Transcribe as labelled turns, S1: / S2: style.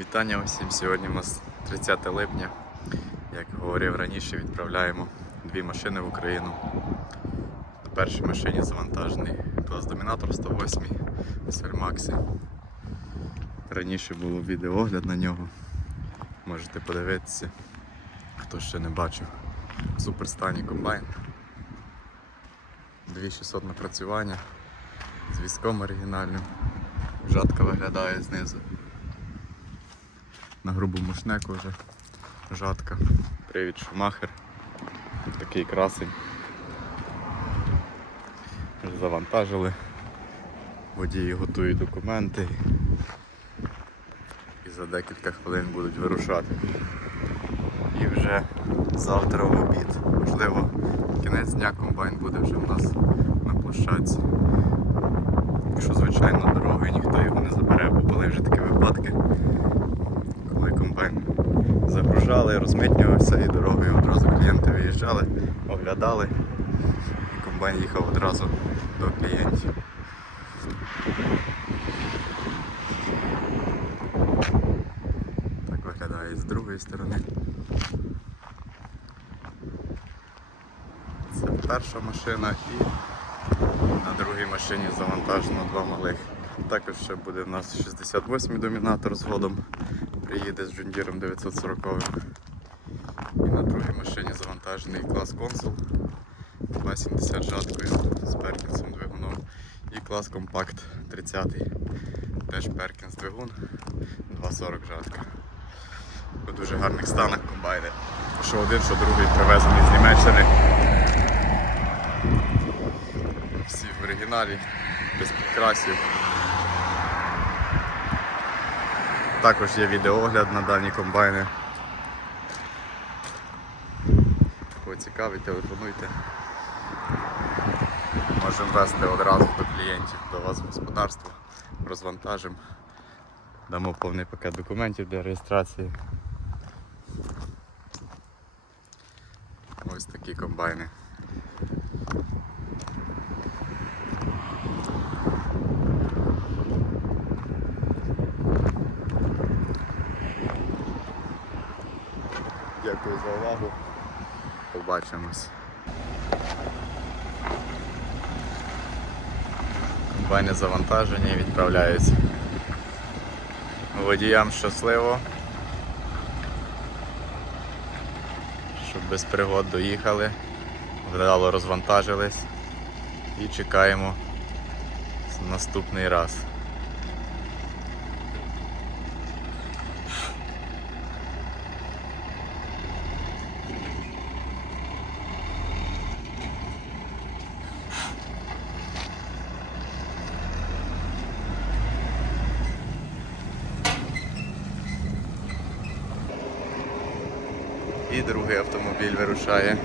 S1: Вітання усім. Сьогодні у нас 30 липня. Як говорив раніше, відправляємо дві машини в Україну. На першій машині завантажений клас Домінатор 108 Сельмакси. Раніше було відеоогляд на нього. Можете подивитися, хто ще не бачив. Суперстані комбайн. 2600 напрацювання з візком оригінальним. Жатка виглядає знизу. На грубому шнеку вже жатка. Привід Шумахер. Такий красень. Вже Завантажили. Водії готують документи і за декілька хвилин будуть вирушати. І вже завтра в обід. Можливо, кінець дня комбайн буде вже в нас на площадці. Якщо, звичайно, дорогою ніхто його не забере, бо були вже такі випадки, коли загружали, розмитнювався і дорогою одразу клієнти виїжджали, оглядали, і комбайн їхав одразу до клієнтів. Так виглядає з другої сторони. Це перша машина і на другій машині завантажено два малих. Також ще буде в нас 68-й домінатор згодом. Приїде з джундіром 940 І на другій машині завантажений клас консул 270 жаткою з Перкінсом двигуном. І клас компакт 30 Теж Перкінс двигун 240 жатка. У дуже гарних станах комбайни. Що один, що другий привезений з Німеччини. Всі в оригіналі, без підкрасів. Також є відеоогляд на дані комбайни. Кого цікавить, телефонуйте. Можемо вести одразу до клієнтів, до вас в господарство, розвантажимо, дамо повний пакет документів для реєстрації. Ось такі комбайни. Дякую за увагу. Побачимось. Комбайни завантажені відправляються. Водіям щасливо. Щоб без пригод доїхали, вдало розвантажились і чекаємо наступний раз. І другий автомобіль вирушає.